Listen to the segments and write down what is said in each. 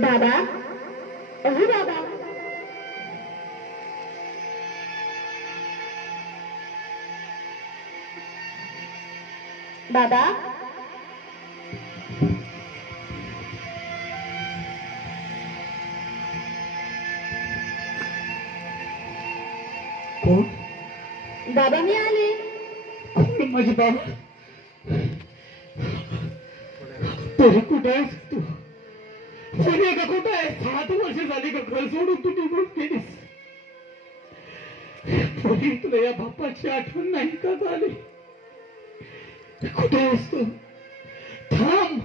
बाबा, अहो बाबा, बाबा, कोण? बाबा मी आले. कोण माझे बाबा? तरी कुठे आहेस तू? तरी का कुठे आहे? 7 वर्ष झाली का घर सोडून तू निघून गेलीस? तरी तुला या बापाची आठवण नाही का झाली? कुठे आहेस तू? थांब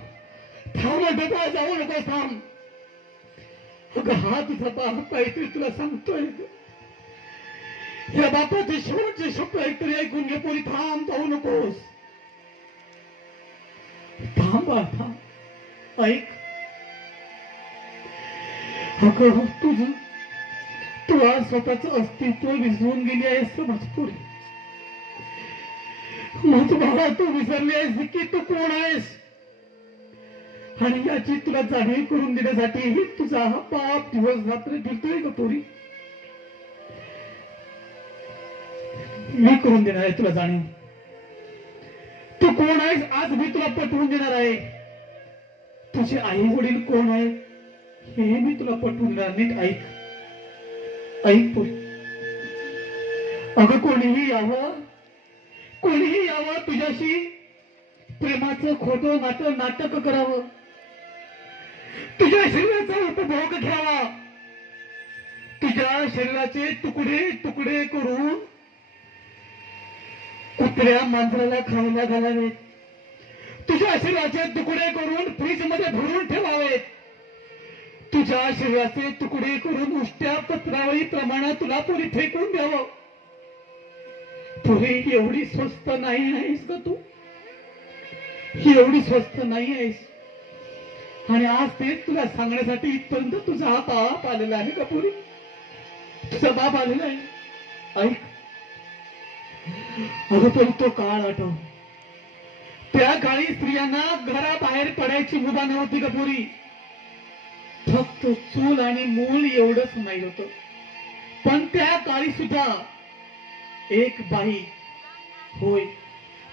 थांब, डबा जाऊ नको, थांब. अगं हा तुझा बाप काहीतरी तुला सांगतोय. या बापाचे शेवटचे शब्द ऐकतरी ऐकून घे पोरी. थांब, जाऊ नकोस. थांब थांब, ऐक. अगं तू आज स्वतःच अस्तित्व विसरून गेली आहेस माझपुरी. माझं बाबा, तू विसरली आहेस की तू कोण आहेस, आणि याची तुला जाणीव करून देण्यासाठी तुझा हा बाप दिवस रात्र फिरतोय का पोरी? मी करून देणार आहे तुला जाणीव. तू कोण आहेस आज मी तुला पटवून देणार आहे. तुझे आई वडील कोण आहे हे मी तुला पटवून देणार. नीट ऐक, ऐक पोरी. अगं कोणीही यावं तुझ्याशी प्रेमाचं खोटं नाटक करावं, तुझ्या शरीराचा उपभोग घ्यावा, तुझ्या शरीराचे तुकडे तुकडे करून कुत्र्या मांजराला खायला घालावेत, तुझ्या शरीराचे तुकडे करून फ्रीज मध्ये भरून ठेवावेत, तुझ्या शरीराचे तुकडे करून उष्ट्या पत्रावळी प्रमाणात तुला पुरी फेकून द्यावं. पुरी एवढी स्वस्त नाही आहेस का तू? एवढी स्वस्त नाही आहेस. आणि आज ते तुला सांगण्यासाठी इथपर्यंत तुझा हा बाप आलेला आहे का पुरी? तुझा बाप आलेला आहे. ऐक, अगं पण तो काळ आठव. त्या काळी स्त्रियांना घराबाहेर पडायची मुभा नव्हती का पोरी? फक्त चूल आणि मूल एवढंच माहित होतं. पण त्या काळी सुद्धा एक बाई, होय,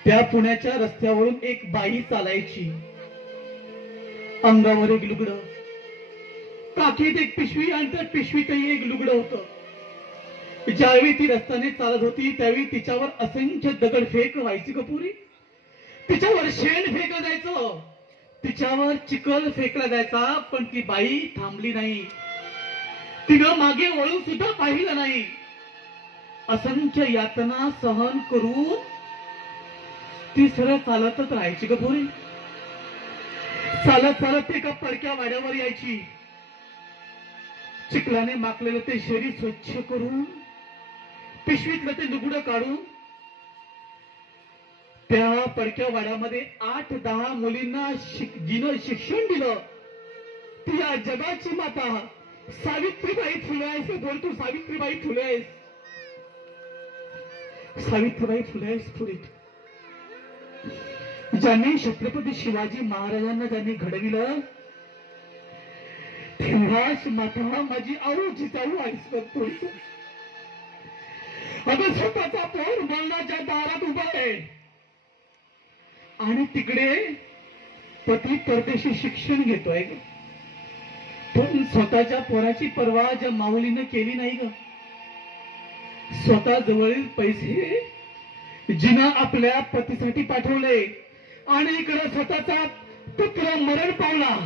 त्या पुण्याच्या रस्त्यावरून एक बाई चालायची. अंगावर एक लुगडं, काठीत एक पिशवी, आणि त्या पिशवीतही एक लुगडं होतं. ज्यावेळी ती रस्त्याने चालत होती त्यावेळी तिच्यावर असंख्य दगडफेक व्हायची कपुरी. तिच्यावर शेण फेकलं जायचं, तिच्यावर चिखल फेकला जायचा, पण ती बाई थांबली नाही. तिनं मागे वळून सुद्धा पाहिलं नाही. असंख्य यातना सहन करून ती सरळ चालतच राहायची कपुरी. चालत चालत एका पडक्या वाड्यावर यायची. चिखलाने माखलेलं ते शरीर स्वच्छ करून पिशवीतलं ते लुगडं काढून त्या पडक्या वाड्यामध्ये 8-10 मुलींना जिनं शिक्षण दिलं. ती या जगाची माता सावित्रीबाई फुले आहेस. बोल तू सावित्रीबाई फुले आहेस. सावित्रीबाई फुले आहेस पुरी. ज्यांनी छत्रपती शिवाजी महाराजांना ज्यांनी घडविलं, तेव्हाच माता माझी आऊ जिजाऊ आहेस पुरी. अगं स्वतःचा पोर मरणाच्या दारात उभा आहे आणि तिकडे पती परदेशी शिक्षण घेतोय. पण स्वतःच्या पोराची पर्वा ज्या माऊलीनं केली नाही ग. स्वतः जवळील पैसे जिनं आपल्या पतीसाठी पाठवले आणि इकडे स्वतःचा पुत्र मरण पावला.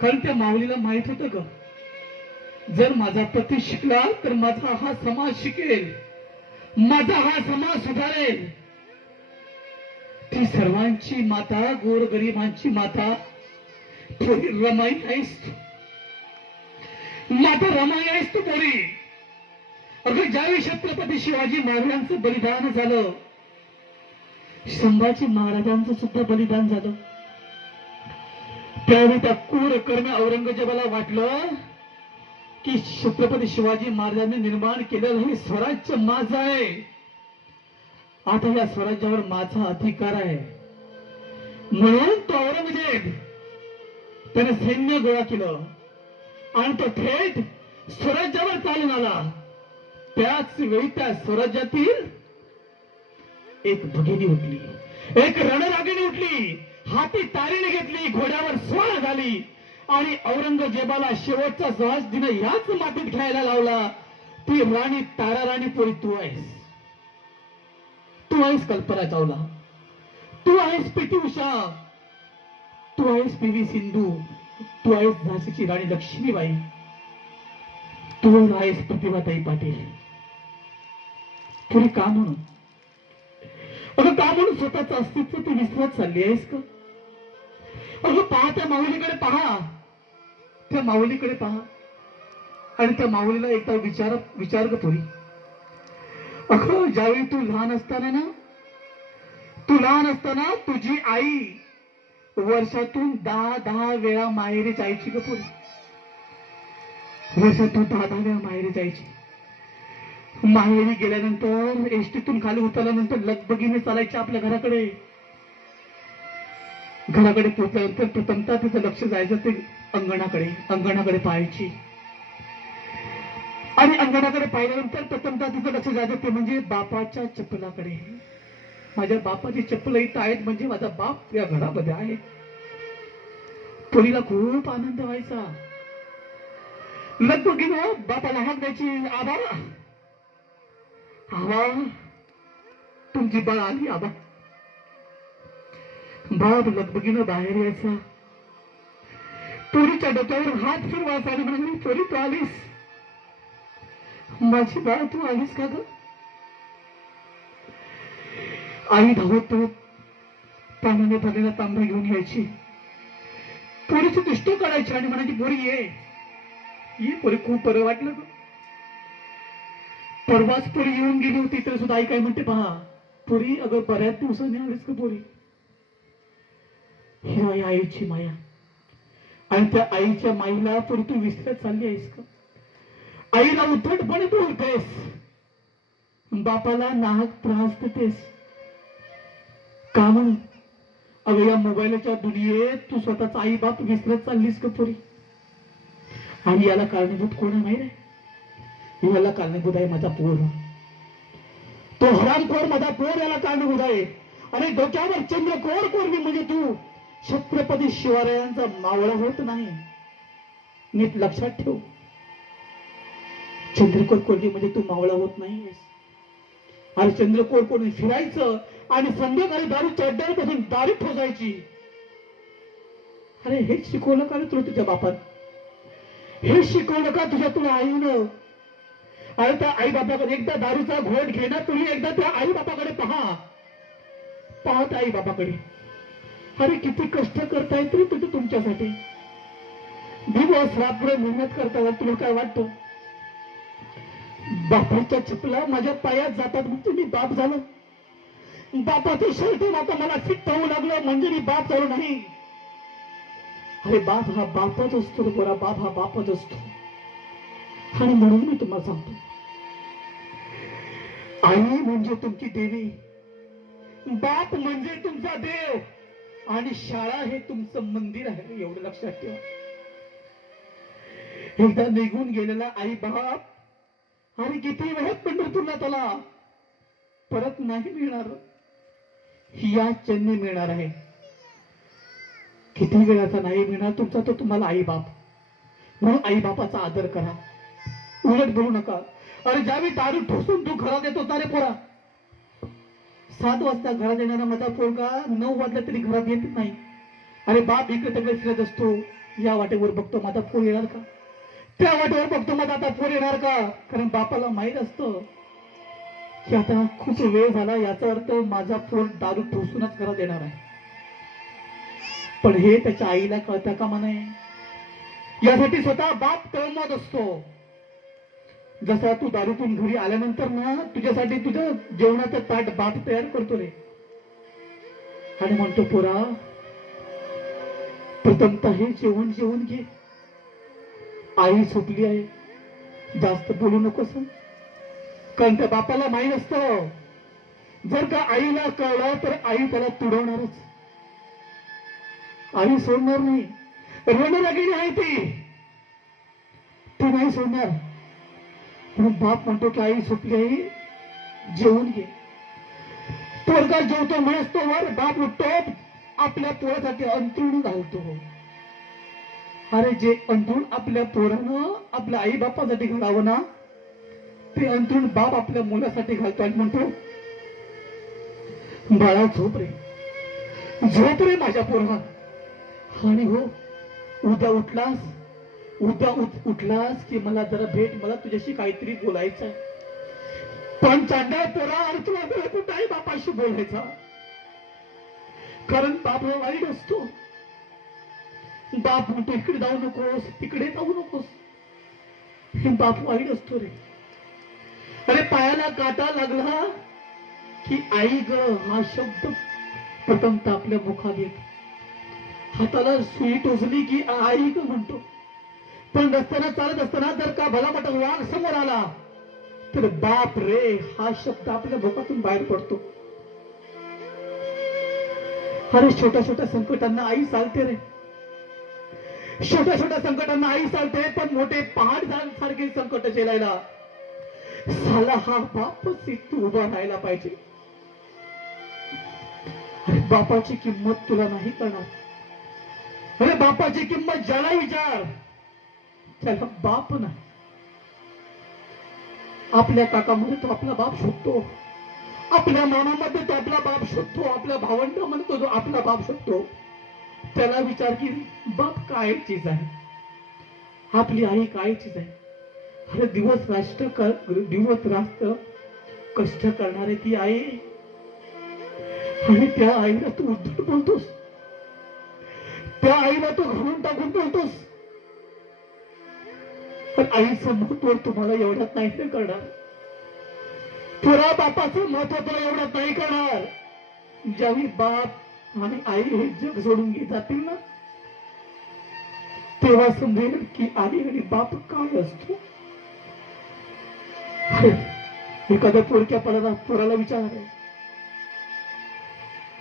कारण त्या माऊलीला माहित होतं ग, जर माझा पती शिकला तर माझा हा समाज शिकेल, माझा हा समाज सुधारेल. ती सर्वांची माता, गोरगरिबांची माता रमाई आहेस तू. माता रमाई आहेस तू पोरी. अगं ज्यावेळी छत्रपती शिवाजी महाराजांचं बलिदान झालं, संभाजी महाराजांचं सुद्धा बलिदान झालं, त्यावेळी त्या क्रूर कर्म औरंगजेबाला वाटलं की छत्रपती शिवाजी महाराजांनी निर्माण केलेलं हे स्वराज्य माझं आहे. आता या स्वराज्यावर माझा अधिकार आहे. म्हणून तो औरंगजेब त्याने सैन्य गोळा केलं आणि तो थेट स्वराज्यावर चालून आला. त्याच वेळी त्या स्वराज्यातील एक भगिनी उठली, एक रणरागिणी उठली, हाती तारीने घेतली, घोड्यावर स्वार झाली आणि औरंगजेबाला शेवटचा श्वास तिने याच मातीत घ्यायला लावला. ती राणी तारा राणी पोरी तू आहेस. तू आहेस कल्पना चावला, तू आहेस पी टी उषा, तू आहेस पी व्ही सिंधू, तू आहेस झाशीची राणी लक्ष्मीबाई, तू आहेस प्रतिभाताई पाटील. तरी का म्हणून, अगं का म्हणून स्वतःचं अस्तित्व तू विसरत चालली आहेस का? अगं पहा, त्या माऊलीकडे पहा, त्या माऊलीकडे पहा आणि त्या माऊलीला एकदा विचार ग थोडी. अगं ज्यावेळी तू लहान असताना तुझी आई वर्षातून 10 वेळा माहेरी जायची ग पोरी. वर्षातून 10 वेळा माहेरी जायची. माहेरी गेल्यानंतर एसटीतून खाली उतरल्यानंतर लगबगीने चालायची आपल्या घराकडे. घराकडे पोहोचल्यानंतर प्रथमतः तिचं लक्ष जायचं ते अंगणाकडे पाहायची. आणि अंगणाकडे पाहिल्यानंतर प्रथमतः तिचं लक्ष जायचं ते म्हणजे बापाच्या चप्पलाकडे. माझ्या बापाची चप्पल इथं आहेत म्हणजे माझा बाप या घरामध्ये आहे. पोरीला खूप आनंद व्हायचा. लगबगीनं बापाला हाक द्यायची, आबा आबा तुमची बाळ आली आबा. बाप लगबगीनं बाहेर यायचा, पोरीच्या डोक्यावर हात फिरवायचा आणि म्हणाली, पोरी तू आलीस, माझी बाळ तू आलीस का ग? आई धावत पाण्याने भरलेला तांबा घेऊन यायची, पोरीची दृष्टी काढायची आणि म्हणायची, पोरी ये पोरी, खूप बरं वाटलं ग. परवाच पोरी येऊन गेली होती तरी सुद्धा आई काय म्हणते पहा, पोरी अगं बऱ्याच दिवसांनी आलीस का पोरी. ही आहे आईची माया. आणि त्या आईच्या माईला पोरी तू विसरत चालली आहेस का? आईला उद्धटपणे बोलतेस, बापाला नाहक त्रास देतेस का म्हणून? अगं या मोबाईलच्या दुनियेत तू स्वतःचा आई बाप विसरत चाललीस का पोरी? आणि याला कारणीभूत कोण आहे माहिती आहे? याला कारणीभूत आहे माझा पोर, तो हरामखोर माझा पोर याला कारणीभूत आहे. आणि डोक्यावर चंद्रकोर कोरवी म्हणजे तू छत्रपती शिवरायांचा मावळा होत नाही. नीट लक्षात ठेव, चंद्रकोर कोरवी म्हणजे तू मावळा होत नाहीयेस. आणि चंद्रकोर कोणी फिरायचं आणि संध्याकाळी दारूच्या अड्ड्यापासून दारू ठोसायची. अरे हेच शिकवलं का तुला तुझ्या बापात? हे शिकवलं का तुला आईनं? अरे त्या आई बापाकडे एकदा दारूचा घोट घेणार, तुम्ही एकदा त्या आई बापाकडे पहा त्या आई बापाकडे. अरे किती कष्ट करताय तरी तुमच्यासाठी, दिवस रात्र मेहनत करताय. तुला काय वाटतं बापाच्या चपला माझ्या पायात जातात म्हणजे मी बाप झालो? बापाचं शर्ट आता मला फिट होऊ लागलं म्हणजे मी बाप झालो नाही? अरे बाप हा बापच असतो, बरा बाप हा बापच असतो. आणि म्हणून मी तुम्हाला सांगतो, आई म्हणजे तुमची देवी, बाप म्हणजे तुमचा देव, आणि शाळा हे तुमचं मंदिर आहे. एवढं लक्षात ठेवा. एकदा निघून गेलेला आई बाप अरे किती वेळात पंढरपूरला त्याला परत नाही मिळणार, या चन्नी मिळणार आहे. किती वेळाचा नाही मिळणार तुमचा तो तुम्हाला आई बाप. म्हणून आई बापाचा आदर करा, उलट बोलू नका. अरे ज्यावेळी दारू ठोसून तू घरात येतो रे पोरा, 7 वाजता घरात येणारा माझा पोरगा 9 वाजल्या तरी घरात येत नाही. अरे बाप इकडे तिकडे फिरत असतो, या वाटेवर बघतो माझा पोर येणार का, त्या वाटेवर बघतो माझा आता पोर येणार का. कारण बापाला माहित असतं की आता खूप वेळ झाला, याचा अर्थ माझा पोर दारू ठोसूनच घरात येणार आहे. पण हे त्याच्या आईला कळतं का म्हणे, यासाठी स्वतः बाप तळमत असतो. जसा तू दारूतून घरी आल्यानंतर ना तुझ्यासाठी तुझं जेवणाचं ताट बाप तयार करतो रे, आणि म्हणतो पोरा प्रथमतः हे जेवण घे, आई झोपली आहे, जास्त बोलू नकोस. कारण त्या बापाला माहीत असतं जर का आईला कळलं तर आई त्याला तुडवणारच, आई सोडणार नाही. रोणं लागलेली आहे ती नाही सोडणार. म्हणून बाप म्हणतो की आई झोपली आहे, जेवून घे. पोरगा जेवतो म्हणस तोवर बाप उठतो, आपल्या पोरासाठी अंथरुण घालतो. अरे जे अंथरुण आपल्या पोरानं आपल्या आई बापासाठी घालावं ना, ते अंथरुण बाप आपल्या मुलासाठी घालतो आणि म्हणतो, बाळा झोप रे, झोप रे माझ्या पोरा. आणि हो, उद्या उठलास की मला जरा भेट, मला तुझ्याशी काहीतरी बोलायचं आहे. पण चांगल्या पोरा, आणि तुला वेळ कुठे बापाशी बोलायचा, कारण बाप हा वाईट असतो. बाप म्हणतो इकडे जाऊ नकोस, तिकडे जाऊ नकोस. बाप वाईट असतो रे. अरे पायाला काटा लागला की आई ग हा शब्द प्रथमतः आपल्या मुखात येतो. हाताला सुई टोचली की आई ग म्हणतो. पण रस्त्याने चालत असताना जर का भला मोठा वाघ समोर आला तर बाप रे हा शब्द आपल्या मुखातून बाहेर पडतो. अरे छोट्या छोट्या संकटांना आई चालते रे, छोट्या छोट्या संकटांना आई चालते, पण मोठे पहाड सारखे संकट झेलायला साला हा बापच इथं उभा राहायला पाहिजे. अरे बापाची किंमत तुला नाही कळणार. अरे बापाची किंमत ज्याला विचार त्याला बाप नाही. आपल्या काकामध्ये तो आपला बाप शोधतो, आपल्या मामामध्ये तो आपला बाप शोधतो, आपल्या भावंडामध्ये तो जो आपला बाप शोधतो. त्याला विचार की बाप काय चीज आहे, आपली आई काय चीज आहे. अरे दिवस रात्र कष्ट करणारे ती आई, आणि त्या आईला तू उद्धट बोलतोस, त्या आईला तू घालून टाकून बोलतोस. पण आईचं महत्व तुम्हाला एवढ्यात नाही करणार, पुरा बापाचं महत्व तुला एवढ्यात नाही करणार. ज्यावेळी बाप आणि आई हे जग सोडून घेत जातील ना, तेव्हा समजेल की आई आणि बाप काय असतो. एखाद्या पोराला विचार,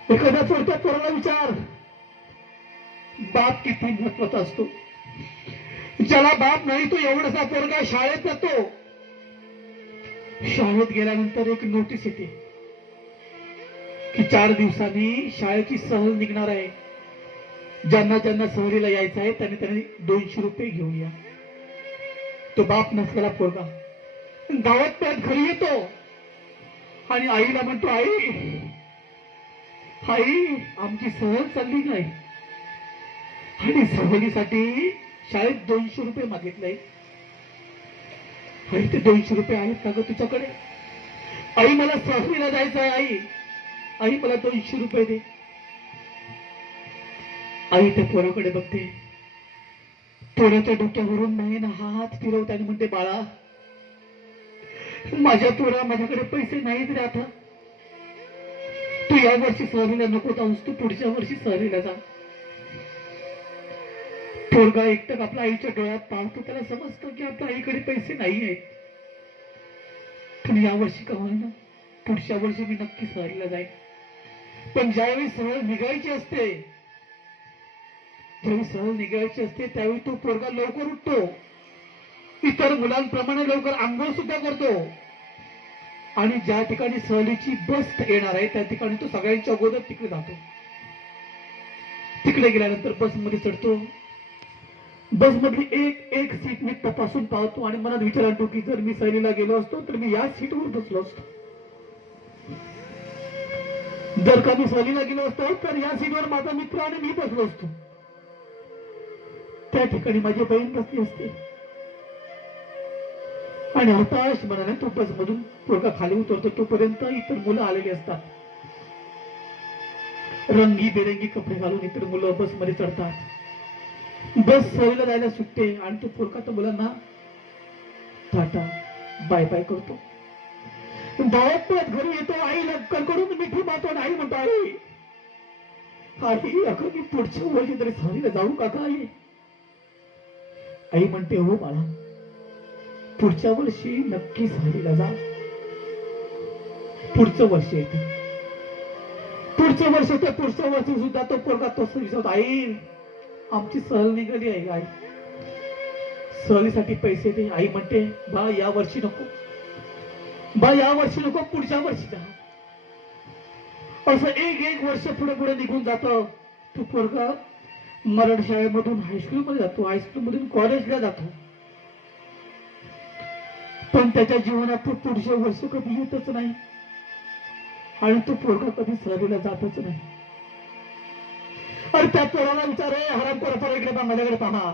एखाद्या पोराला विचार, बाप किती महत्वाचा असतो. ज्याला बाप नाही तो एवढासा पोरगा शाळेत जातो. शाळेत गेल्यानंतर एक नोटीस येते की 4 दिवसांनी शाळेची सहल निघणार आहे. ज्यांना ज्यांना सहलीला यायचं आहे त्यांनी 200 रुपये घेऊन या. तो बाप नसलेला पोरगा गावात त्यात घरी येतो आणि आईला म्हणतो, आई आमची सहल चालली नाही आणि सहलीसाठी शाळेत 200 रुपये मागितले. आई ते 200 रुपये आहेत का ग तुझ्याकडे? आई मला सहलीला जायचं आहे, आई मला 200 रुपये दे. आई त्या पोराकडे बघते, पोराच्या डोक्यावरून नाही ना हात फिरवते आणि म्हणते, बाळा माझ्या पोरा, माझ्याकडे पैसे नाहीत रे. आता तू या वर्षी सहलीला नको जाऊस, तू पुढच्या वर्षी सहलीला जा. पोरगा एकटक आपल्या आईच्या डोळ्यात पाहतो, त्याला समजतं की आपल्या आईकडे पैसे नाही आहेत. पण या वर्षी का होईना, पुढच्या वर्षी मी नक्की सहलीला जाईन. पण ज्यावेळी सहल निघायची असते, त्यावेळी तो पोरगा लवकर उठतो, इतर मुलांप्रमाणे लवकर आंघोळ सुद्धा करतो, आणि ज्या ठिकाणी सहलीची बस येणार आहे त्या ठिकाणी तो सगळ्यांच्या अगोदर तिकडे जातो. तिकडे गेल्यानंतर बसमध्ये चढतो. बसमधली एक सीट मी तपासून पाहतो आणि मनात विचार आणतो की जर मी सहलीला गेलो असतो तर मी या सीटवर बसलो असतो. जर का मी सहलीला गेलो असतो तर या सीटवर माझा मित्र आणि मी बसलो असतो. त्या ठिकाणी माझी बहीण बसली असते. आणि हताश मनाने तो बसमधून पोरगा खाली उतरतो. तोपर्यंत इतर मुलं आलेली असतात. रंगीबेरंगी कपडे घालून इतर मुलं बसमध्ये चढतात. बस सहलीला जायला सुटते आणि तो पोरगा त्या मुलांना टाटा बाय बाय करतो. धावत पळत घरी येतो. आईला कडकडून मिठी मारतो. आई म्हणतो, आई अगं मी पुढच्या वर्षी तरी सहलीला जाऊ का आई? आई म्हणते, हो बाळा, पुढच्या वर्षी नक्की सहलीला जा. पुढचं वर्ष येतं. पुढचं वर्ष सुद्धा तो पोरगा तसं विचारतो, आई आमची सहल निघाली आहे आई. सहलीसाठी पैसे दे. आई म्हणते बा या वर्षी नको, बा या वर्षी नको, पुढच्या वर्षी जा. असं एक एक वर्ष पुढे पुढे निघून जातं. तू पोरगा मराठी शाळेमधून हायस्कूल मध्ये जातो, हायस्कूल मधून कॉलेजला जातो, पण त्याच्या जीवनात तो पुढचे वर्ष कधी येतच नाही आणि तो पोरगा कधी सहलीला जातच नाही. आणि त्या पोराला विचार आहे, हरामखोर इकडे पहा, माझ्याकडे पहा.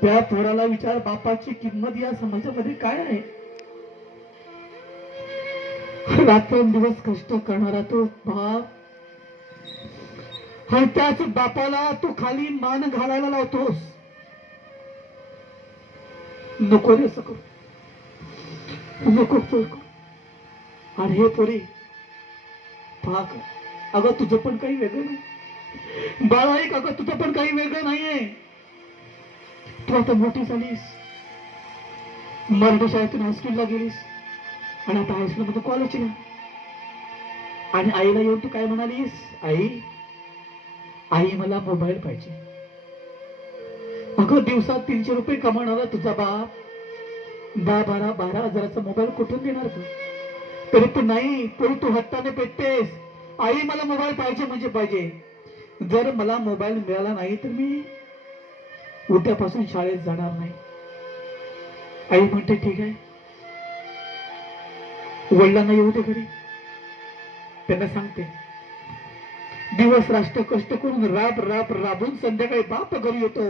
त्या पोराला विचार बापाची किंमत या समाजामध्ये काय आहे. रात्रंदिवस कष्ट करणारा तो बाप आणि त्याच बापाला तू खाली मान घालायला लावतोस. नको रे असं करू, नको करू. आणि हे पोरी पहा, अगं तुझं पण काही वेगळं नाही. बाळा एक, अगं तुझं पण काही वेगळं नाहीये. तू आता मोठी झालीस, मराठी शाळेतून हायस्कूलला गेलीस आणि आता हायस्कूल मध्ये कॉलेजला. आणि आईला येऊन तू काय म्हणालीस, आई आई मला मोबाईल पाहिजे. अगं दिवसात 300 रुपये कमावणारा तुझा बाप 10-12 हजाराचा मोबाईल कुठून देणार तू. तरी तू नाही, तरी तू हट्टाने पेटतेस, आई मला मोबाईल पाहिजे म्हणजे पाहिजे. जर मला मोबाईल मिळाला नाही तर मी उद्यापासून शाळेत जाणार नाही. आई म्हणते ठीक आहे, वडिलांना येऊ दे घरी. त्यांना सांगते दिवस राष्ट्र कष्ट करून राबून संध्याकाळी बाप घरी येतो.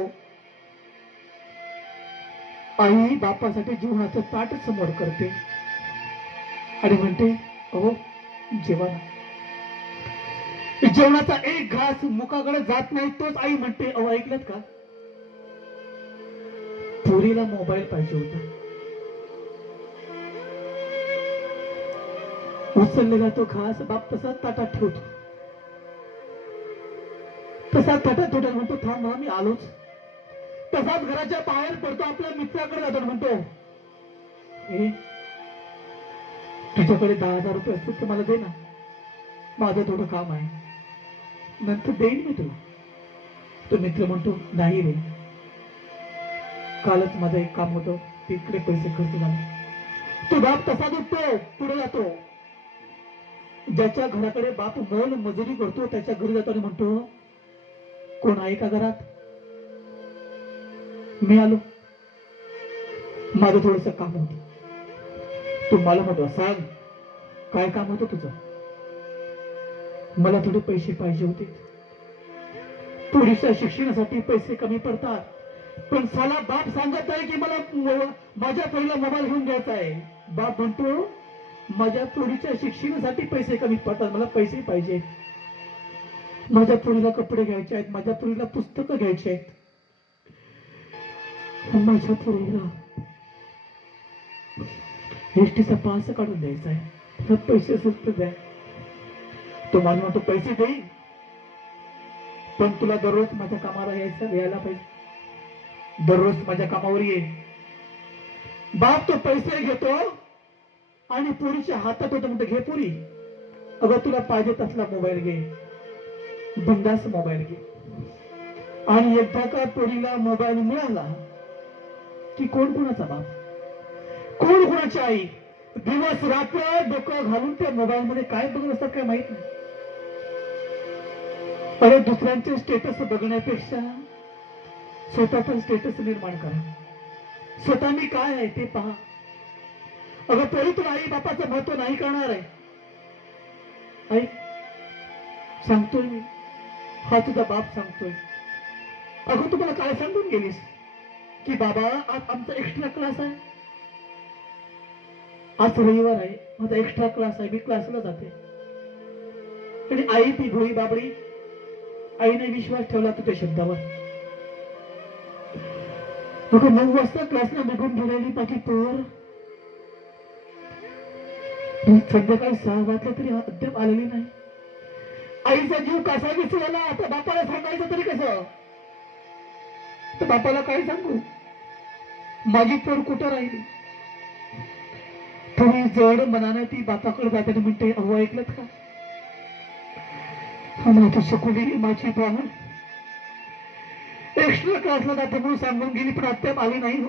आई बापासाठी जीवनाचं ताट समोर करते आणि म्हणते अहो जेवण. जेवणाचा एक घास मुखाकडे जात नाही, तोच आई म्हणते अहो ऐकलत का, पोरीला मोबाईल पाहिजे होता. उचललेला तो घास बाप तसाच ताटात ठेवतो, तसाच ताटात ठेवतो. म्हणतो थांब मी आलोच. तसाच घराच्या बाहेर पडतो, आपल्या मित्राकडे जातो. म्हणतो तुझ्याकडे 10,000 रुपये असतील तर मला दे ना, माझं थोडं काम आहे, नंतर देईन मी तुला. तो मित्र म्हणतो नाही रे, कालच माझं एक काम होतं, तिकडे पैसे खर्च झाले. तो बाप तसा दुखतो, पुढे जातो. ज्याच्या घराकडे बाप मोल मजुरी करतो त्याच्या घरी जातो आणि म्हणतो कोण आहे का घरात, मी आलो, माझं थोडस काम होतं. तू मला म्हणतो सांग काय काम होतं तुझं. मला थोडे पैसे पाहिजे होते, पोरीच्या शिक्षणासाठी पैसे कमी पडतात, पण साला बाप सांगत आहे की मला माझ्या पोरीला मोबाईल घेऊन द्यायचा आहे. बाप म्हणतो माझ्या पोरीच्या शिक्षणासाठी पैसे कमी पडतात, मला पैसे पाहिजे, माझ्या पोरीला कपडे घ्यायचे आहेत, माझ्या पोरीला पुस्तकं घ्यायची आहेत, माझ्या पोरीला एसटीचा पास काढून द्यायचा आहे, पैसे असेल तर द्या. तो माणूस म्हणतो पैसे देईन, पण तुला दररोज माझ्या कामाला यायला पाहिजे, दररोज माझ्या कामावर ये. बाप तो पैसे घेतो आणि पोरीच्या हातात होतं, म्हणतो घे पोरी, अगं तुला पाहिजे तसला मोबाईल घे, बिंदास मोबाईल घे. आणि एकदा का पोरीला मोबाईल मिळाला की कोण कोणाचा बाप, कोण कोणाची आई दिवस रात्र डोकं घालून त्या मोबाईल मध्ये काय बघत असतात काय माहित नाही. अरे दुसऱ्यांचे स्टेटस बघण्यापेक्षा स्वतःचा स्टेटस निर्माण करा, स्वतः मी काय आहे ते पहा. अगं तरी तुला आई बापाचं महत्व नाही करणार आहे. आई सांगतोय मी, हा तुझा बाप सांगतोय. अगं तुम्हाला काय सांगून गेलीस की बाबा आज आमचा एक्स्ट्रा क्लास आहे, आज रविवार आहे, माझा एक्स्ट्रा क्लास आहे, मी क्लासला जाते. आणि आई ती भोळी बाबडी, आईने विश्वास ठेवला तुझ्या शब्दावर. अगं 9 वाजता क्लासला निघून गेलेली माझी पोर संध्याकाळी 6 वाजता तरी अद्याप आलेली नाही. आईचा जीव कसा विसरला, आता बापाला सांगायचं तरी कसं. तर बापाला काय सांगू, माझी पोर कुठं राहिली. थोडी जड मनाने ती बापाकडे जाते आणि म्हणते अहो ऐकलत का, माझी शकुली माझी बाळ एक्स्ट्रा क्लासला जाते म्हणून सांगून गेली, पण अद्याप आली नाही हो.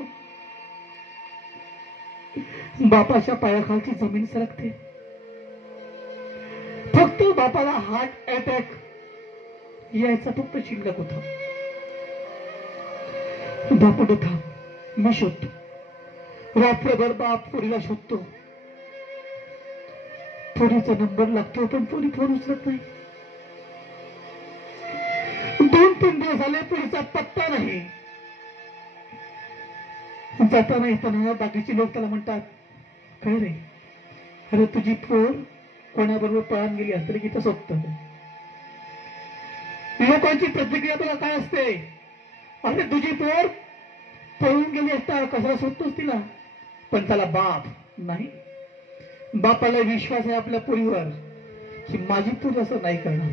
बापाच्या पायाखालची जमीन सरकते. फक्त बापाला हार्ट अटॅक यायचा फक्त शिल्लक होता. बापड थांब, मी शोधतो. रात्रभर बाप पोरीला शोधतो. पोरीचा नंबर लागतो पण पोरी फोन उचलत नाही. 2-3 दिवस झाले पोरीचा पत्ता नाही. जाताना येताना बाकीचे लोक त्याला म्हणतात, काय रे, अरे तुझी पोर कोणाबरोबर पळून गेली असते की तसं होतं. लोकांची प्रतिक्रिया तुला काय असते, अरे तुझी पोर पळून गेली असता कसा शोधतोस तिला. पण त्याला बाप नाही. बापाला विश्वास आहे आपल्या पोरीवर की माझी पोर असं नाही करणार.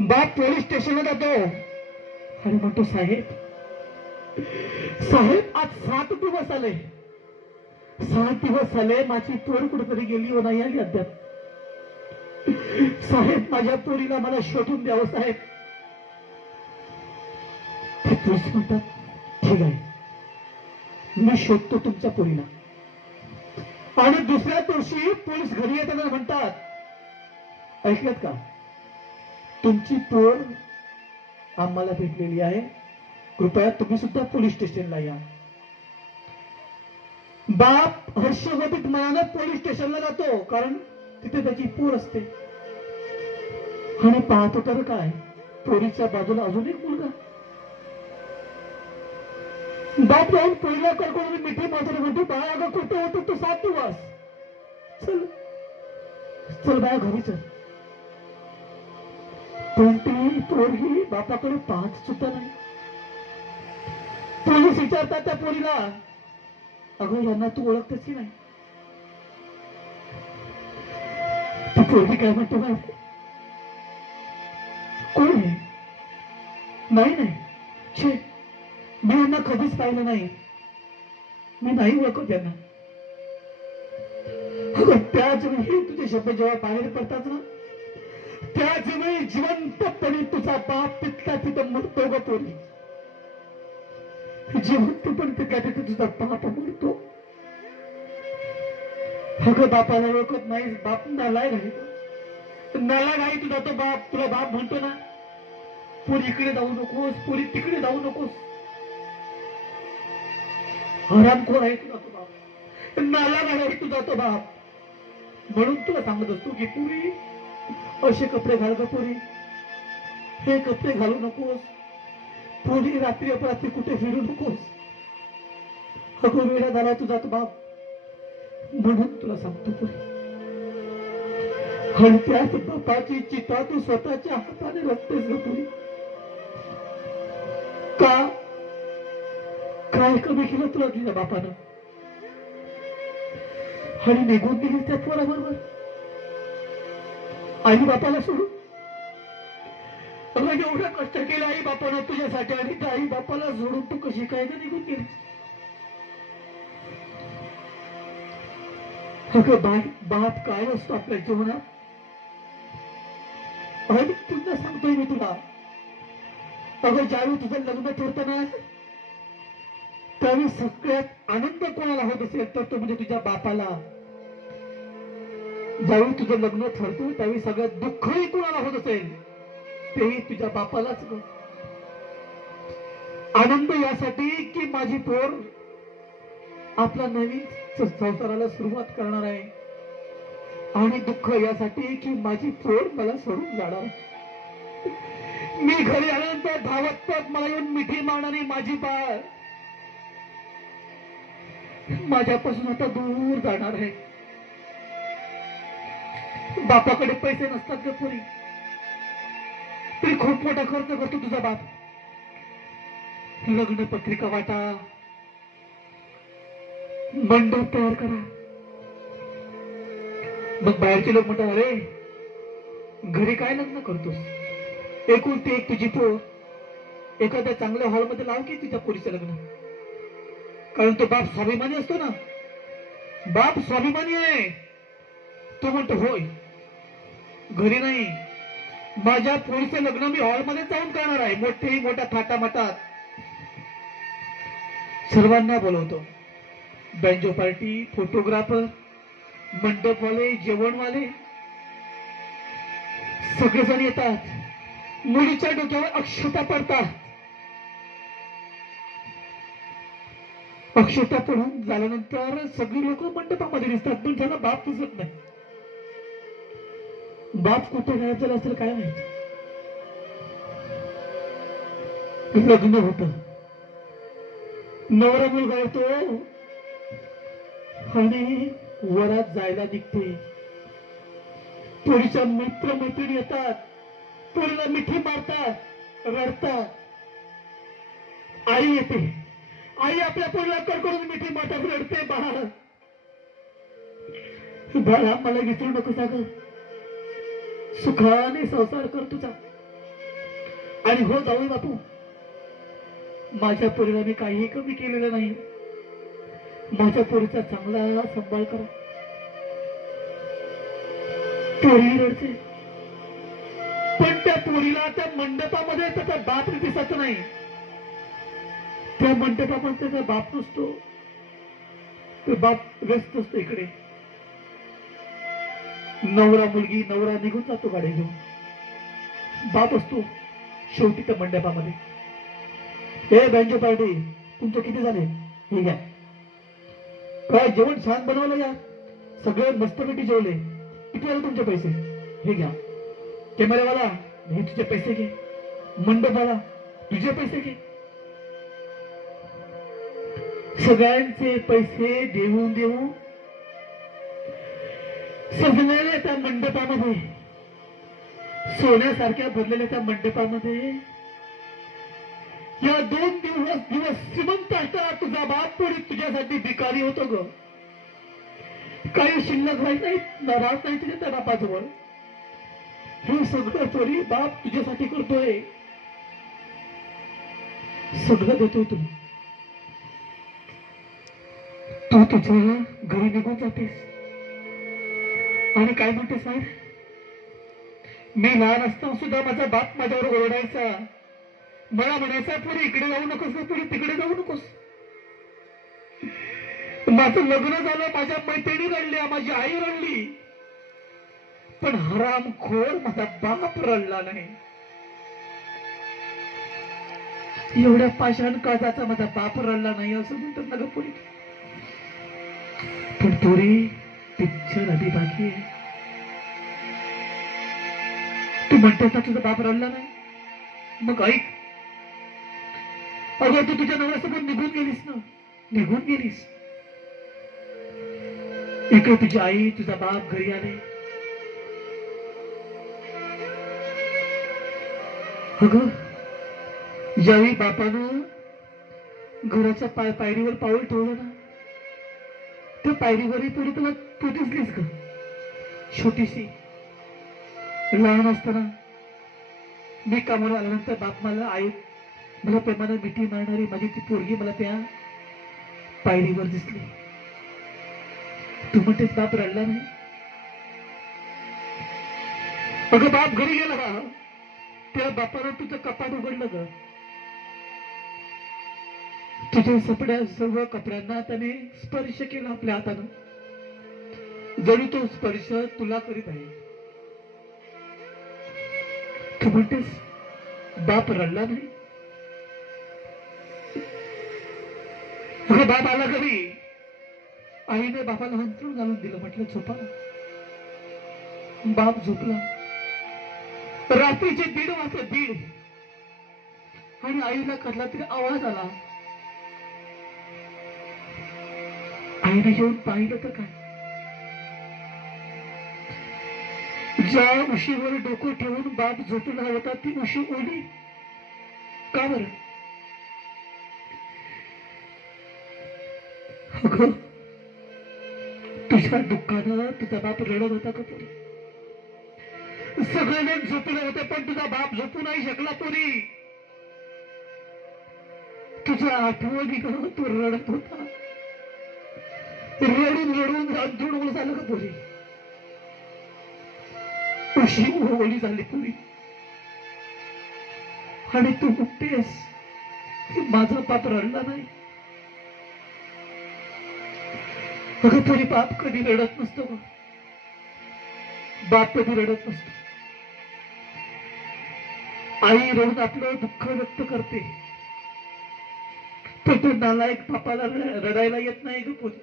बाप पोलीस स्टेशनला जातो आणि म्हणतो, साहेब साहेब आज 7 दिवस आले, 7 दिवस झाले माझी पोर कुठेतरी गेली व नाही आली अद्याप. साहेब माझ्या पोरीला मला शोधून द्यावं साहेब. ते पोलीस म्हणतात, ठीक आहे, मी शोधतो तुमच्या पोरीला. आणि दुसऱ्या दिवशी पोलीस घरी येताना म्हणतात, ऐकलत का, तुमची पोर आम्हाला भेटलेली आहे, कृपया तुम्ही सुद्धा पोलीस स्टेशनला या. बाप हर्षवर्धित मनानं पोलीस स्टेशनला जातो, कारण तिथे त्याची पोर असते. आणि पाहतो तर काय, पोरीच्या बाजूला अजून एक मुलगा. बाप जाऊन पोरीला कळकळून मिठी मात्र म्हणतो, बाळा अगं कुठे होतो तू 7 दिवस, चल चल बाळा घरी चल. पण ती पोरगी बापाकडे पाहत सुद्धा नाही. पोलीस विचारतात त्या पोरीला, अगं यांना तू ओळखतेस की नाही. ती पोरगी काय म्हणते माहिती, कोण आहे, नाही नाही, छे मी यांना कधीच पाहिलं नाही, मी नाही ओळखत यांना. अगं त्याच वेळी तुझे शब्द जेव्हा बाहेर पडतात ना, त्याच वेळी जिवंतपणे तुझा बाप तिथला तिथं मरतो ग पोरी. जिवंतपणे तिथला तिथे तुझा बाप मरतो. अगं बापाला ओळखत नाही, बाप नालायक आहे, नालायक आहे तुझा तो बाप. तुला बाप म्हणतो ना, पोरी इकडे जाऊ नकोस, पोरी तिकडे जाऊ नकोस. हरामखोर आहे तुझा तो बाप, नालायक आहे तुझा तो बाप. म्हणून तुला सांगत असतो की पोरी असे कपडे घाल ग पोरी, हे कपडे घालू नकोस. पोरी रात्री अपरात्री कुठे फिरू नकोस. अगो वेळा झाला तुझा तो बाप, म्हणून तुला सांगतो पोरी. आणि त्याच बापाची चिता तू स्वतःच्या हाताने रचतेस ग पोरी. का काय कमी केलं तुला तुझ्या बापानं, आणि निघून गेली त्या पोराबरोबर आई बापाला सोडून. अगं एवढं कष्ट केलं आई बापानं तुझ्यासाठी, आणि त्या आई बापाला सोडून तू कशी काय निघून गेली. अगं बाप काय असतो आपल्या जीवनात. आणि पुन्हा सांगतोय मी तुला, अगं ज्यावेळी तुझं लग्न ठरतं ना, त्यावेळी सगळ्यात आनंद कोणाला होत असेल तर तो म्हणजे तुझ्या बापाला. ज्यावेळी तुझं लग्न ठरतो त्यावेळी सगळ्यात दुःखही कोणाला होत असेल तेही तुझ्या बापालाच. आनंद यासाठी की माझी पोर आपला नवीन संसाराला सुरुवात करणार आहे, आणि दुःख यासाठी की माझी पोर मला सोडून जाणार. मी घरी आल्यानंतर धावत मला येऊन मिठी मारणारी माझी बाळ माझ्यापासून आता दूर जाणार आहे. बापाकडे पैसे नसतात ग पोरी, तरी खूप मोठा खर्च करतो तुझा बाप. लग्न पत्रिका वाटा, मंडप तयार करा. मग बाहेरचे लोक म्हणतात, अरे घरी काय लग्न करतोस, एकुलती एक तुझी पोर, एखाद्या चांगल्या हॉलमध्ये लाव की तुझ्या पोरीचं लग्न. कारण तो बाप स्वाभिमानी असतो ना, बाप स्वाभिमानी आहे. तो म्हणतो होय, घरी नाही माझ्या पोरीचं लग्न मी हॉलमध्ये जाऊन करणार आहे, मोठ्या थाटामाटात. सर्वांना बोलवतो. बँजो पार्टी, फोटोग्राफर, मंडपवाले, जेवणवाले सगळेजण येतात. मुलीच्या डोक्यावर अक्षता पडतात. अक्षता पडून झाल्यानंतर सगळी लोक मंडपामध्ये दिसतात, पण त्याला बाप दिसत नाही. बाप कुठे गायब झाला असेल काय माहिती. लग्न होत, नवरा मुलगा येतो आणि वरात जायला निघते. पोरीच्या मित्र मैत्रिणी येतात, पोरीला मिठी मारतात, रडतात. आई येते, आई आपल्या पोरीला कडकडून मिठी मारतात, रडते. बाळा मला विसरू नको ग, सुखाने संसार कर तुझा. आणि हो जाऊ बापू, माझ्या पोरीला मी काहीही कमी केलेलं नाही. माझ्या पोरीचा चांगला सांभाळ करा. पोरी रडते, पण त्या पोरीला त्या मंडपामध्ये त्याचा बाप दिसत नाही. त्या मंडपामध्ये त्याचा बाप नसतो, तो बाप व्यस्त असतो इकडे. नवरा निघून जातो गाडी घेऊन. बाप असतो शेवटी त्या मंडपामध्ये. हे बँजो पार्टी, तुमचे किती झाले? हे घ्या. काय जेवण छान बनवलं या, सगळे मस्तपैकी जेवले. किती झाले तुमचे पैसे? हे घ्या. कॅमेरावाला, हे तुझे पैसे घे. मंडपाला, तुझे पैसे घे. सगळ्यांचे पैसे देऊन सजलेल्या त्या मंडपामध्ये, सोन्यासारख्या भरलेल्या त्या मंडपामध्ये या 2 दिवस श्रीमंत असताना तुझा बाप थोडी तुझ्यासाठी भिकारी होतो ग. काही शिल्लक राहील नाही, नाराज नाही तुझ्या त्या बापाजवळ. हे सगळं थोडी बाप तुझ्यासाठी करतोय, सगळं देतोय तू. तू तुझ्या घरी निघून जातेस आणि काय म्हणते साहेब, मी लहान असताना सुद्धा माझा बाप माझ्यावर ओरडायचा. मला म्हणायचा, पुढे इकडे जाऊ नकोस, पुढे तिकडे जाऊ नकोस. माझं लग्न झालं, माझ्या मैत्रिणी रडल्या, माझी आई रडली, पण हरामखोर माझा बाप रडला नाही. एवढ्या पाषाण काळजाचा माझा बाप रडला नाही असं म्हणतात ना ग पुरी. पण पुरी पिक्चर अभी बाकी आहे. तू म्हणतेस ना तुझा बाप रडला नाही, मग ऐक. अगं तू तुझ्या नवऱ्यासोबत निघून गेलीस. इकडे तुझी आई तुझा बाप घरी आले. अगं ज्यावेळी बापानं घराच्या पायरीवर पाऊल ठेवलं ना, त्या पायरीवरही पुढे तुला तू दिसलीस ग, छोटीशी. लहान असताना मी कामावर आल्यानंतर बाप मला प्रेमानं मिठी मारणारी माझी ती पोरगी मला त्या पायरीवर दिसली. तू म्हणतेस बाप रडला नाही. अगं बाप घरी गेला का, त्या बापानं तुझं कपाट उघडलं ग. तुझ्या सर्व कपड्यांना त्याने स्पर्श केला आपल्या हातानं, जणू तो स्पर्श तुला करीत आहे. तू म्हणतेस बाप रडला नाही. बाप आला घरी, आईने बापाला हंतरून घालून दिलं, म्हटलं झोपा. बाप झोपला. रात्रीचे 1:30 वाजले, आणि आईला कसला तरी आवाज आला. आईने येऊन पाहिलं तर काय, ज्या उशीवर डोकं ठेवून बाप झोपला होता ती उशी ओली. का बरं? अगं तुझ्या दुःखानं तुझा बाप रडत होता का पोरी? सगळे लोक झोपले होते, पण तुझा बाप झोपू नाही शकला पोरी. तुझ्या आठवणी तो रडत होता. रडून अंथरूण झालं का पोरी? उशी ओली झाली पोरी. आणि तू म्हणतेस की माझा बाप रडला नाही. अगं तरी बाप कधी रडत नसतो गं. बाप कधी रडत नसतो. आई रडून आपलं दुःख व्यक्त करते, पण तो नालायक बापाला रडायला येत नाही ग पोरी.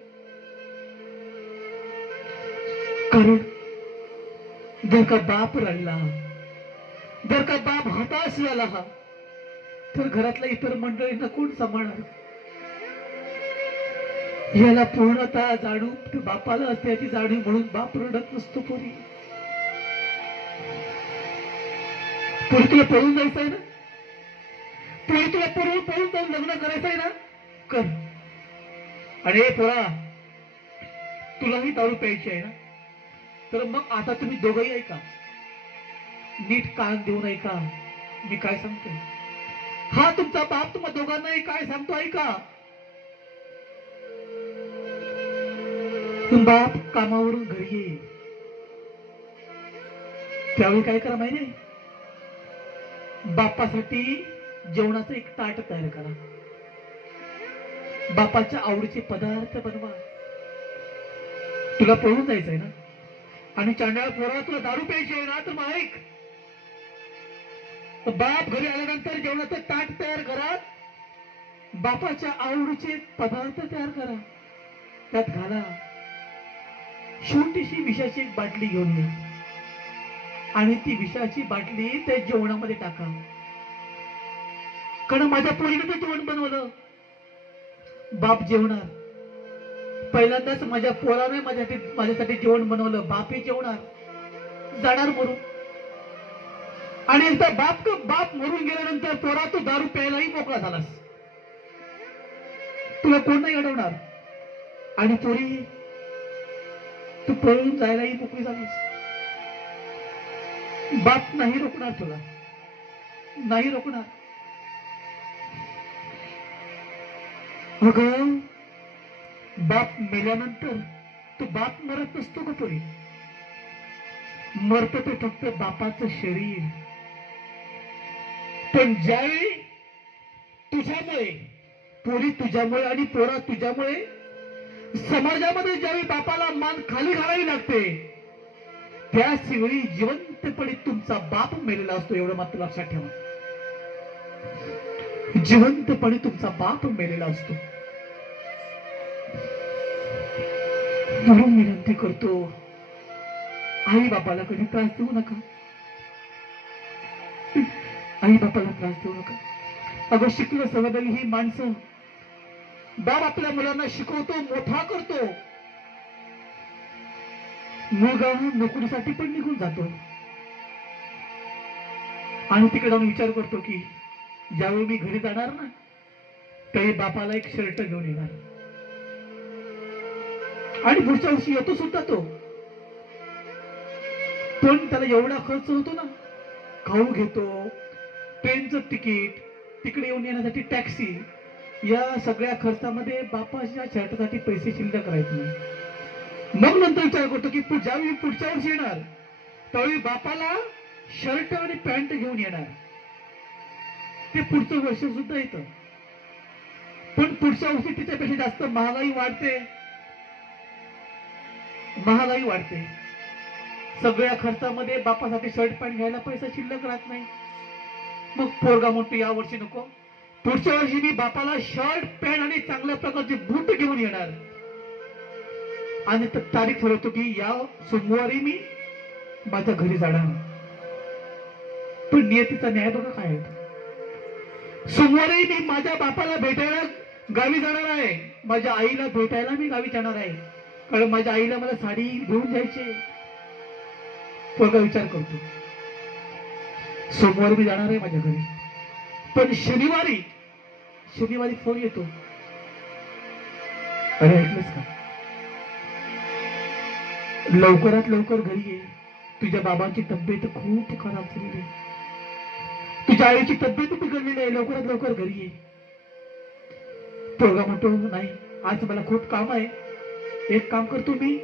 कारण जर का बाप रडला, जर का बाप हताश झाला तर घरातल्या इतर मंडळींना कोण सांभाळणार? याला पूर्णतः जाणून त्या बापाला त्याची जाणीव म्हणून बाप रडत नसतो पोरी. पोरी तुला पळून जायचंय ना, पोरी तुला पळून जाऊन लग्न करायचंय ना, कर. आणि हे पोरा, तुलाही दारू प्यायची आहे ना, तर मग आता तुम्ही दोघंही ऐका, नीट कान देऊन ऐका मी काय सांगतो. हा तुमचा बाप तुम्हा दोघांनाही काय सांगतो ऐका. बाप कामावरून घरी ये, त्यावेळी काय करा माहिती, बापासाठी जेवणाचं एक ताट तयार करा, बापाच्या आवडीचे पदार्थ बनवा. तुला पळून जायचंय ना, आणि चांडाळ पोरा तुला दारू प्यायची आहे ना, तर मग ऐक, बाप घरी आल्यानंतर जेवणाचं ताट तयार करा, बापाच्या आवडीचे पदार्थ तयार करा, त्यात घाला, छोटीशी विषाची एक बाटली घेऊन या आणि ती विषाची बाटली त्या जेवणामध्ये टाका. कारण माझ्या पोरीने ते जेवण बनवलं, बाप जेवणार. पहिल्यांदाच माझ्या पोराने माझ्यासाठी जेवण बनवलं, बापही जेवणार, जाणार मरून. आणि एकदा बाप मरून गेल्यानंतर पोरा तू दारू प्यायलाही मोकळा झालास, तुला कोण नाही अडवणार. आणि पोरी तू पळून जायलाही मोकळी झालीस, बाप नाही रोखणार, तुला नाही रोखणार. अगं बाप मेल्यानंतर तो बाप मरत नसतो का पोरी, मरत ते फक्त बापाचं शरीर. पण ज्यावेळी तुझ्यामुळे पोरी, तुझ्यामुळे आणि पोरा तुझ्यामुळे समाजामध्ये ज्यावेळी बापाला मान खाली घालावी लागते, त्याच वेळी जिवंतपणे तुमचा बाप मेलेला असतो, एवढं मात्र लक्षात ठेवा. जिवंतपणे तुमचा बाप मेलेला असतो. म्हणून विनंती करतो, आई बापाला कधी त्रास देऊ नका, आई बापाला त्रास देऊ नका. अगं शिकलं सवरलेली ही माणसं, बाप आपल्या मुलांना शिकवतो, मोठा करतो, मुलगा नोकरीसाठी पण निघून जातो आणि तिकडे जाऊन विचार करतो की ज्यावेळी मी घरी जाणार ना, त्यावेळी बापाला एक शर्ट घेऊन येणार. आणि पुढच्या वर्षी येतो सुद्धा तो, पण त्याला एवढा खर्च होतो ना, खाऊ घेतो, ट्रेनचं तिकीट, तिकडे येऊन येण्यासाठी टॅक्सी, या सगळ्या खर्चामध्ये बापाच्या शर्टासाठी पैसे शिल्लक राहत नाही. मग नंतर विचार करतो की ज्यावेळी पुढच्या वर्षी येणार त्यावेळी बापाला शर्ट आणि पॅन्ट घेऊन येणार. ते पुढचं वर्ष सुद्धा येतं, पण पुढच्या वर्षी त्याच्यापेक्षा जास्त महागाई वाढते, महागाई वाढते. सगळ्या खर्चामध्ये बापासाठी शर्ट पॅन्ट घ्यायला पैसा शिल्लक राहत नाही. मग पोरगा म्हणतो या वर्षी नको, पुढच्या वर्षी मी बापाला शर्ट पॅन्ट आणि चांगल्या प्रकारचे बूट घेऊन येणार. आणि तारीख ठरवतो की या सोमवारी मी माझ्या घरी जाणार. पण नियतीचा न्याय बघा काय आहे. सोमवारी मी माझ्या बापाला भेटायला गावी जाणार आहे, माझ्या आईला भेटायला मी गावी जाणार आहे, कारण माझ्या आईला मला साडी घेऊन जायची. पोरगा विचार करतो, सोमवारी मी जाणार आहे माझ्या घरी, पण शनिवारी फोन येतो, अरे ऐकलंस का, लवकरात लवकर घरी ये, तुझ्या बाबांची तब्येत खूप खराब झालेली आहे, तुझ्या आईची तब्येत बिघडलेली आहे, लवकरात लवकर घरी ये. पोरगा म्हणतो नाही, आज मला खूप काम आहे, एक काम करतो मी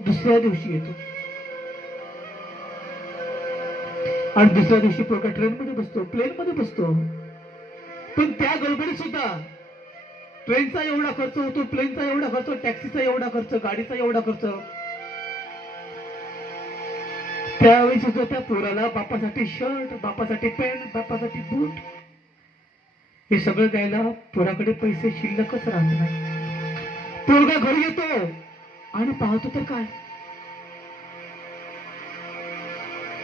दुसऱ्या दिवशी येतो. आणि दुसऱ्या दिवशी पोरगा ट्रेन मध्ये बसतो, प्लेन मध्ये बसतो. पण त्या गडबडीत सुद्धा ट्रेनचा एवढा खर्च होतो, प्लेनचा एवढा खर्च, टॅक्सीचा एवढा खर्च, गाडीचा एवढा खर्च. त्यावेळी सुद्धा त्या पोराला बापासाठी शर्ट, बापासाठी पॅन्ट, बापासाठी बूट हे सगळं द्यायला पोराकडे पैसे शिल्लकच राहत नाही. पोरगा घरी येतो आणि पाहतो तर काय,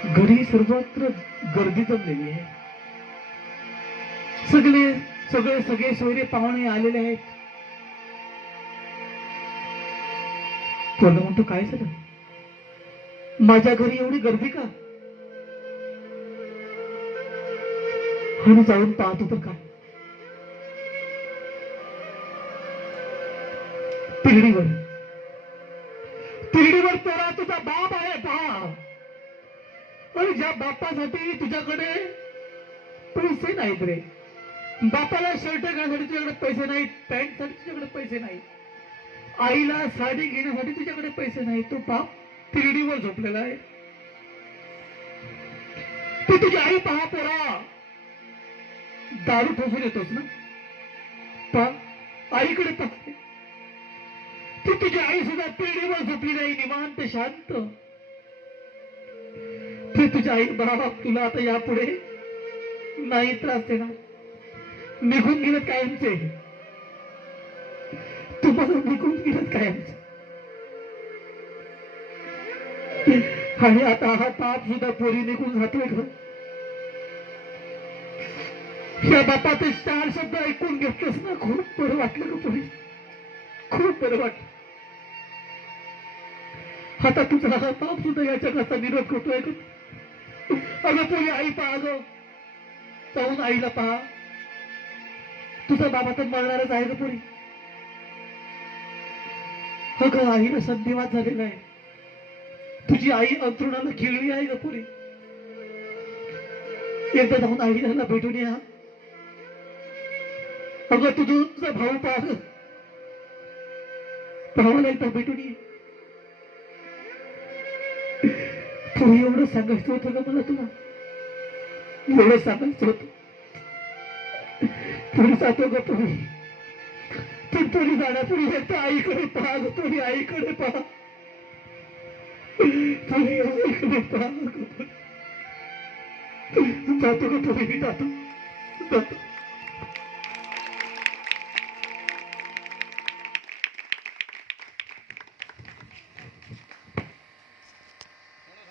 घरी सर्वत्र गर्दी जमलेली आहे. सगळे सगळे सगळे सोयरे पाहुणे आलेले आहेत. पोरगा म्हणतो काय झालं, माझ्या घरी एवढी गर्दी का? आणि जाऊन पाहतो तर काय, तिरडीवर तिरडीवर पोरा तुझा बाप आहे पहा. आणि ज्या बापासाठी तुझ्याकडे पैसे नाहीत रे, बापाला शर्ट घेण्यासाठी तुझ्याकडे पैसे नाहीत, पॅन्ट साठी तुझ्याकडे पैसे नाहीत, आईला साडी घेण्यासाठी तुझ्याकडे पैसे नाहीत, तो बाप तिरडीवर झोपलेला आहे. तू तुझी आई पहा पोरा, दारू ठोसून येतोस ना, पहा आईकडे पाहते. तू तुझी आई सुद्धा तिरडीवर झोपली नाही, निवांत शांत. ते तुझी आई बाप तुला आता यापुढे नाही त्रास देणार, निघून गेलं कायमचे, तुम्हाला निघून गेलं कायमचे. आणि आता हा बाप सुद्धा पोरी निघून जातोय ग. या बापाचे 4 शब्द ऐकून घेतलंस ना, खूप बरं वाटलं ग पोरी, खूप बरं वाटलं. आता तुझा हा बाप सुद्धा या जगाचा निरोप करतोय ग. अगं पोरी आई पहा ग, जाऊन आईला पहा, तुझा बाबा तर मरणारच आहे ग पोरी. अगं आईला संधिवात झालेला आहे, तुझी आई अंथरुणाला खिळली आहे ग पोरी. एकदा जाऊन आईला भेटून या. अगं तुझा भाऊ पाह, भावाला एकदा भेटून ये. पोरी एवढं सांगायचं होतं का मला तुला, एवढं सांगायचं होतं. पोरी जातो ग पोरी, तू पोरी जाण्यापूर्वी एकदा आईकडे पहा ग पोरी, आईकडे पहा, पोरी आईकडे पहा. जातो ग पोरी, जातो जातो.